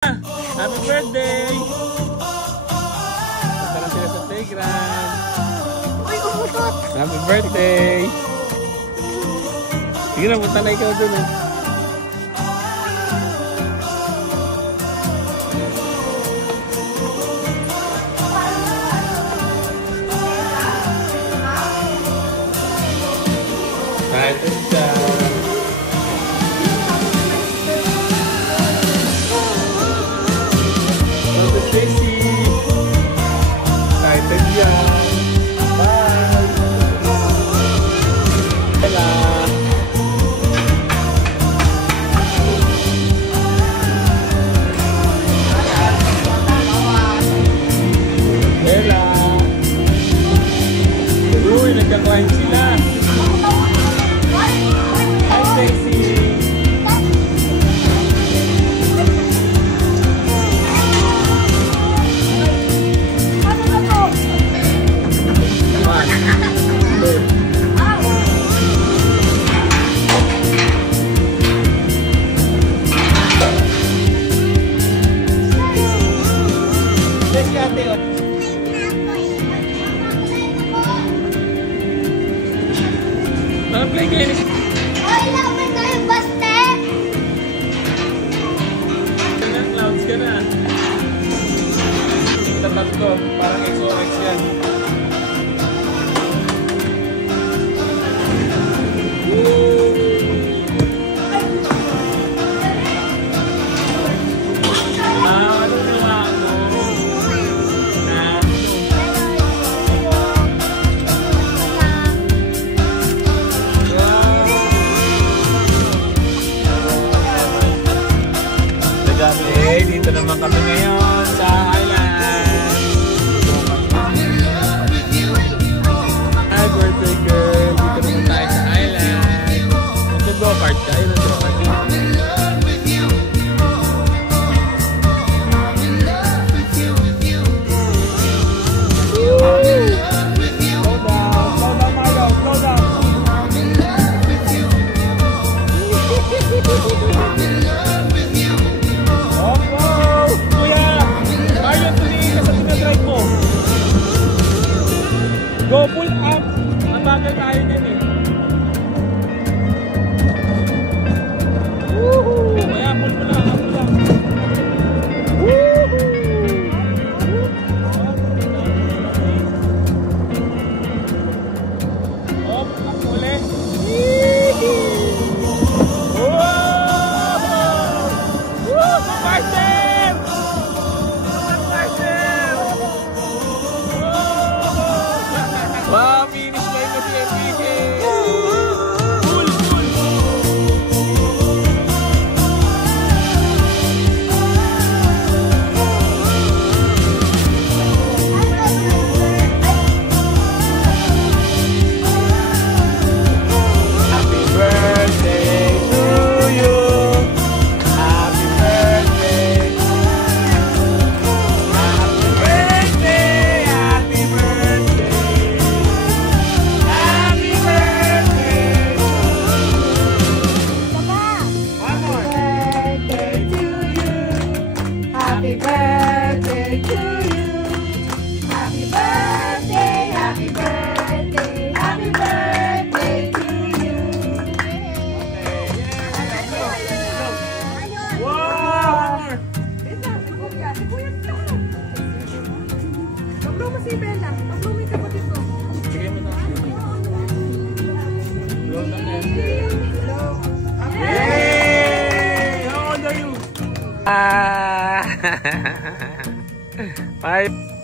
Happy birthday! Punta na sila sa playground. Happy birthday! Sige na, punta na ikaw dun. Kahit siya. Stacy, excited yan. Bye. Bella. Bella. Uy, nagkakain sila. Hi, Stacy. Play games. Oy, lapit tayo, baste! Clouds ka na. Tapat ko, parang XOX yan. Dito naman kami ngayon sa island. Hi, birthday girl. Dito naman tayo sa island. Mag-go-kart ka. Ayun ang go-kart. Go pull up! Mabagal tayo din eh. Woohoo! Kaya pull mo lang, pull lang. Woohoo! Oh, pull up ulit. Wow, finish line na si MPK! Cool, cool! Happy birthday to you! Happy birthday! Happy birthday! Happy birthday! Happy birthday to you. Happy birthday, happy birthday, happy birthday to you. Wow! Pablo mo si Bella. Pablo mo yung kapatid ko. Sige mo na. Hello na Hey! How old are you? 5